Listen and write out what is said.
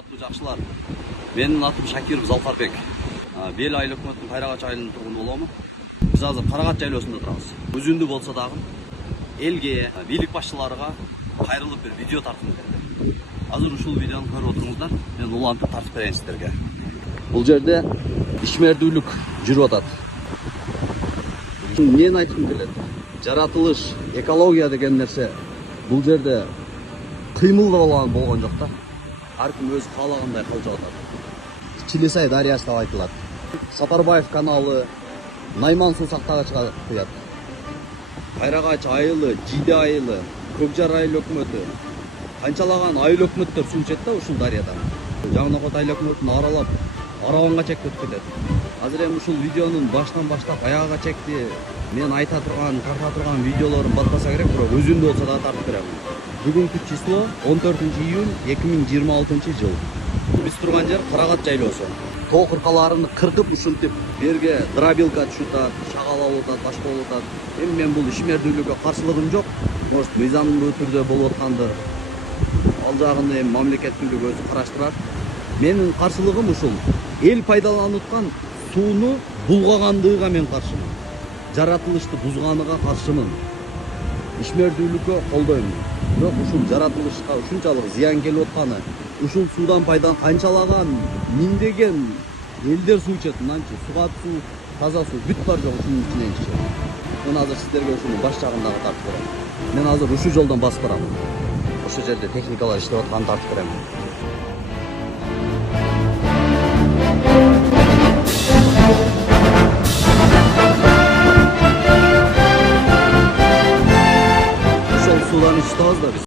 Саламаттуу жакшылар. Менин атым Шакиров Залкарбек. Бел айыл өкмөттүн Кайрагат айылынын тургуну болобу. Биз азыр Карагат жайлоосунда турабыз. Өзүндү болсо дагы элге, бийлик башчыларга кайрылып бир видео тартып берди. Азыр ушул видеону көрүп отуруңуздар. Мен улантып тартып берейин сиздерге. Бул жерде ишмердүүлүк жүрүп атат. Эмнени айткым келет? Жаратылыш, экология деген нерсе бул жерде кыймыл болгон жок да. Ар ким өзү каалагандай кылып жатат. Чилесай дарыясы деп айтылат. Сапарбаев каналы, Найман суу сактагычка куят. Кайрагач айылы, Жиде айылы, Көкжар айыл өкмөтү, канчалаган айыл өкмөттөр суу ичет да ушул дарыядан. Жаңынокот айыл өкмөтүн аралап, Арабанга чек өтүп кетет. Азыр эми ушул видеонун баштан баштап аягына чекти мен айта турган, тарта турган видеолорун батпаса керек, бирок өзүндө болсо да тартып берем. Бүгүнкү число 14-июнь 2026 жыл. Биз турган жер Карагат жайлоосу. Тоо кыркаларын кыркып ушинтип берге дробилка түшүп атат, шагалап атат, башка болуп атат. Эми мен бул ишмердүүлүккө каршылыгым жок. Может, мыйзамдуу түрдө болуп аткандыр. Ал жагын эми мамлекеттүүлүк өзү караштырат. Менин каршылыгым ушул. Эл пайдаланып аткан сууну булгагандыгыга мен каршымын. Жаратылышты бузганыга каршымын. Ишмердүүлүккө колдойм. Бирок ушул жаратылышка ушунчалык зыян келип атканы, ушул суудан пайдан канчалаган миңдеген элдер суу ичет, мынанчы сугат суу, таза суу бүт бар жок ушунун ичинен ичет. Мен азыр сиздерге ушунун баш жагындагы тартып берем. Мен азыр ушул жолдон басып барам. Ошол жерде техникалар иштеп атканын тартып берем. Ошол суудан ичип атабыз да биз.